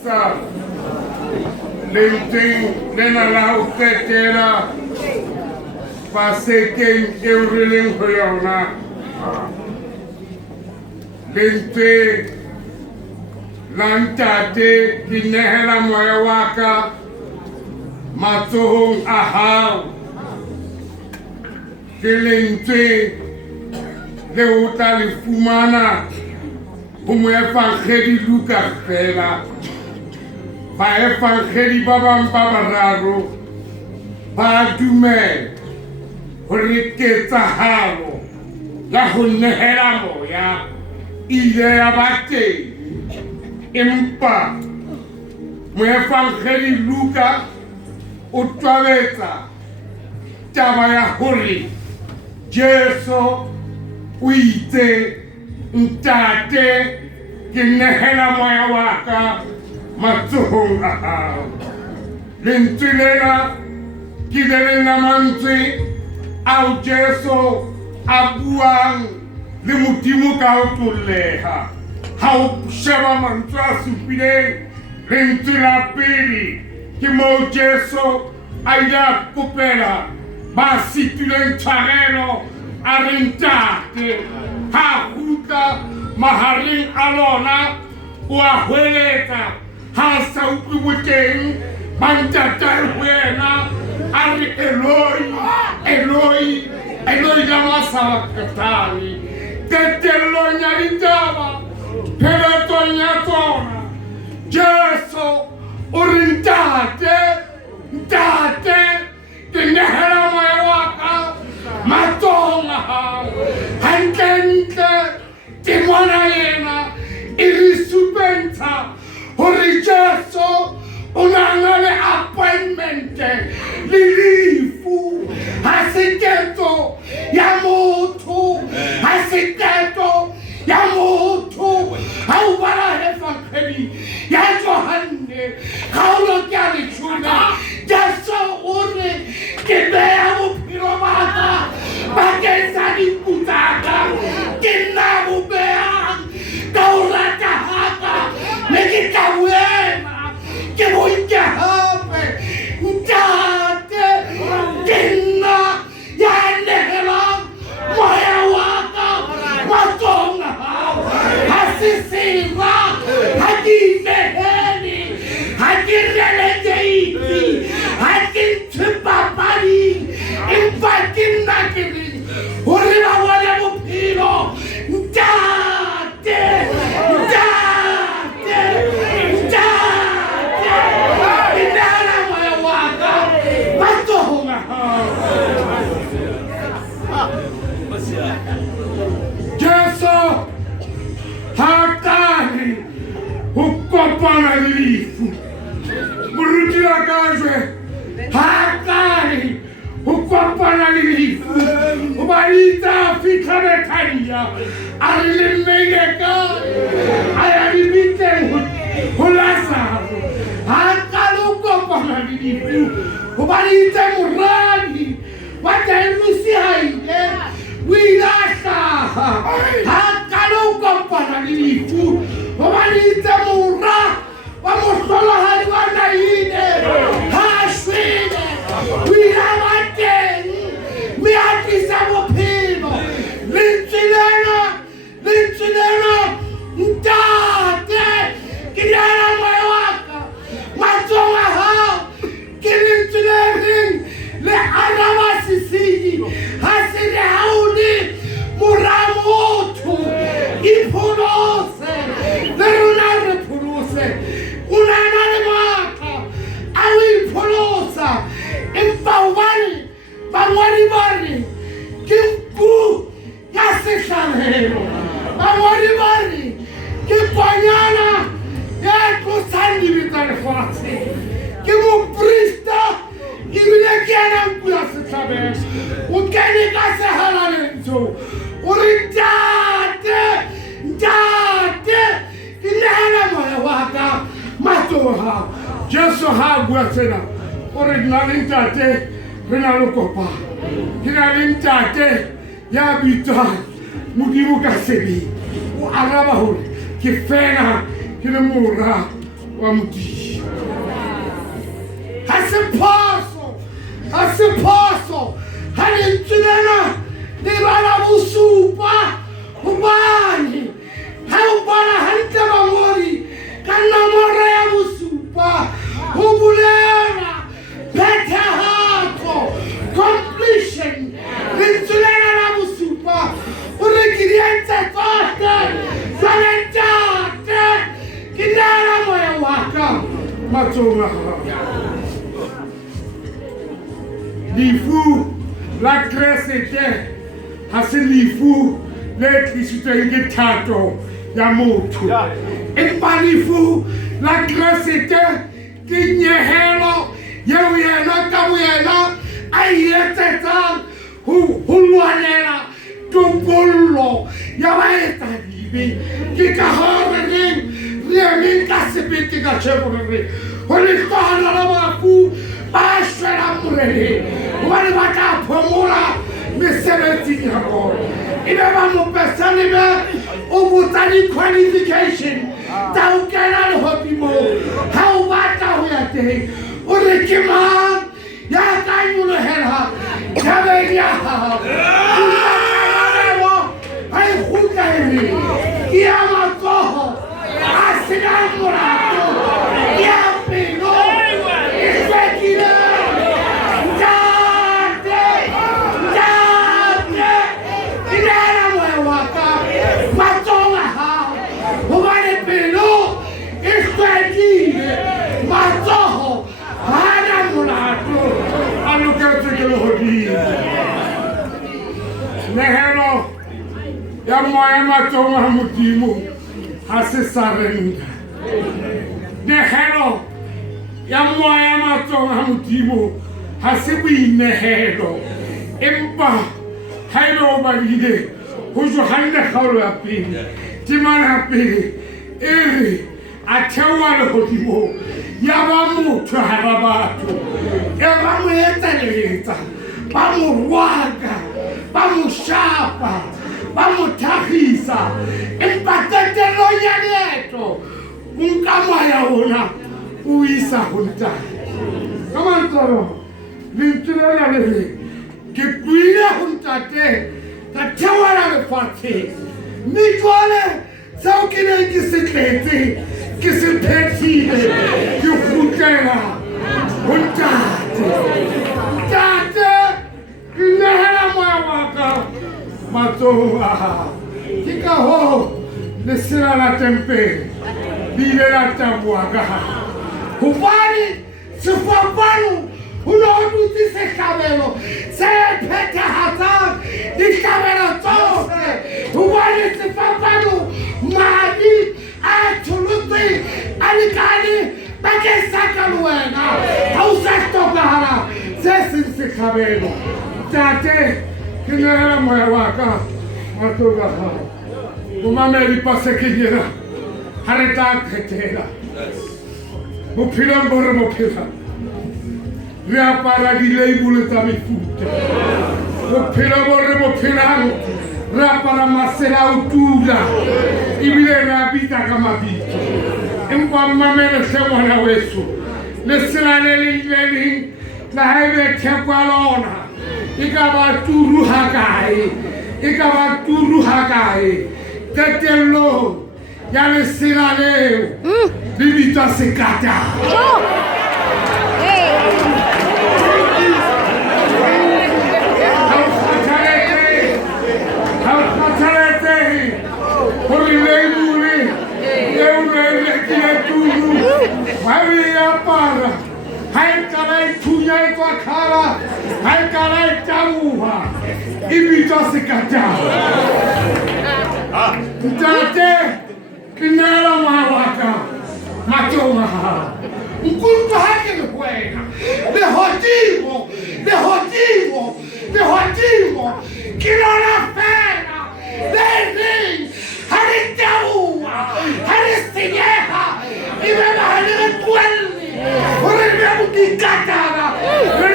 Sa lentseng lena la ho qetela pasekeng eo re leng ho yona, lentswe la ntate ke nehela moya wa ka matsohong a hao, ke lentswe leo o tla le fumana ho moefangedi Luka fela. Baefangedi ba bang ba bararo ba dumela hore ketsahalo ya ho nehela moya ile ya ba teng, empa moefangedi Luka o twabetsa taba ya hore Jesu o itse, ntate ke nehela moya wa ka matsohong a hao. Lentswe lena ke le leng la mantswe ao Jesu a buang le Modimo ka ho tolleha. Ha o sheba mantswe a supileng, lentswe la pele ke moo Jesu a ile a kopela ba sitileng tshwarelo a re ntate, ha kgutla mahareng a lona o a hweletsa, ha sa utlwe boteng ba ntatae ho yena a re Eloi, Eloi, Eloi lama sabachthani. Qetellong ya ditaba, pheletsong ya tsona, Jesu o re ntate, ntate ke nehela moya wa ka matsohong a hao. Hantlentle ke bona yena e re supentsha hore Jesu o na le appointment le lefu. Ha se ketso ya motho, ha se ketso ya motho. Ha o bala Efangeli ya Yohane kgaolo ke a leshome, Jesu o re ke beha bophelo ba ka bakeng sa dinku tsa ka, ke nna bo behang ka ho rata ha ka, mme ke tla boema ke bo nke hape. Ntate ke nna ya nehelang moya wa ka matsohong a hao. Ha se sera, ha ke inehele, ha ke relegeitse, ha ke ntshe papading, empa ke nna ke reng hore ba bone bophelo. Ntate, ntate, ntate, ke nehela moya wa ka matsohong a hao. Jesu ha qale ho kopana le lefu. Moruti wa kajwe ha qale ho kopana le lefu. O ba itse a fitlha Bethania a re le mmele kae, a ya lebiteng ho Lazaro. Ha qale ho kopana le lefu, o ba itse moradi wa Jairus ha ile o ile a hlaha. Ha qale ho kopana le lefu, o ba itse mora wa mohlolohadi wa Naine ha shwele, o ile a ba teng mme a tlisa bophelo. Lentswe lena ntate ke nehela moya wa ka matsohong a hao. Ke lentswe le reng le araba sesedi, ha se le ha o le mora motho. Ipholose le rona re pholose, o na le matla a o ipholosa, empa hobane bangwadi ba re ke nku ya sehlabelo, bangwadi ba re ke ponyana ya tlosang dibetsa lefatshe, ke moprista ebile ke yena nku ya sehlabelo. O kene ka sehalalentsho o re ntate, ntate ke nehela moya wa ka matsohong a hao. Jesu ha a bua tsena o re na le ntate, re na le kopano, ke na le ntate ya bitswang Modimo ka sebele. O araba hore ke fela ke le mora wa Modimo. Ha se phoso ha lentswe lena le bana bosupa hobane ha o bona hantle bangodi ka nomoro ya bosupa ho bolela phethahatso completion lentswe lena la bosupa o re ke di entse tsohle jwale ntate ke nala moya wa ka matsohong a hao. Lefu la Kreste ha se lefu le tlisitsweng ke thato ya motho. Empa lefu la Kreste ke nyehelo yeo yena ka boyena a etsetsang ho lwanela topollo ya baetsadimi. Ke ka hoo re emeng ka sebete ka tjhebo re re ho letlohana la bafu ba shwela moreleng hobane ba tla phomola mesebetsing ya bona. Ebe ba mopesane be o botsa di-qualification tsa ho kena lehodimong ha o batla ho ya teng. O re ke mang ya ka nyolohela thabeng ya hao ha e kgutla ebe ke ya matsoho a senang molato ke ya pelo e hlwekile. Nehelo ya moya matsohong a Modimo ha se surrender. Nehelo ya moya matsohong a Modimo ha se boinehelo. Empa ha ebe o badile ho Johane kgaolo ya pele temana ya pele e re a theoha lehodimong ya ba motho hara batho e ba mo etsaletsa ba mo rwaka ba mo shapa ba mo thagisa. Empa qetellong ya leeto o nka moya ona o isa ho ntate. Ka mantswe lentswe lena le re ke tlohile ho ntate ka theohela lefatsheng mme jwale seo ke neng ke se tletse ke se phethile ke kgutlela ho ntate. Ntate ke nehela moya wa ka matsohong a hao. Ke ka hoo lesela la tempele le ile la taboha ka hao hobane sefapano ho ne ho dutse sehlabelo se phethahatsang dihlabelo tsohle hobane sefapano madi a tholotseng a lekane bakeng sa ka le wena ha o sa hlokahala se seng sehlabelo. Ntate ke nehela moya wa ka matsohong a hao. Bomamedi pasekenyena ha re tla qetela bophelong bo re bo phelang re apara di-label tsa mefuta. Bophelo bo re bo phelang re apara masela a ho tula ebile re a bitsa ka mabitso. Empa mmamele hle ngwana weso lesela le leng la ha ebe theko ya lona e ka ba turu ha kae qetellong ya lesela leo le bitswa sekata. Hore leibole eo ne rekile turu ha e apara ha e kala e thunya e tswa khala ha e kala e tabuha e bitswa sekata. Ntate ke nehela moya wa ka matsohong a hao. Nkutlwa ha ke re wena lehodimo ke lona fela le reng ha le taboha ha le senyeha ebe ba ha le re tlohelle hore re be mokikatana re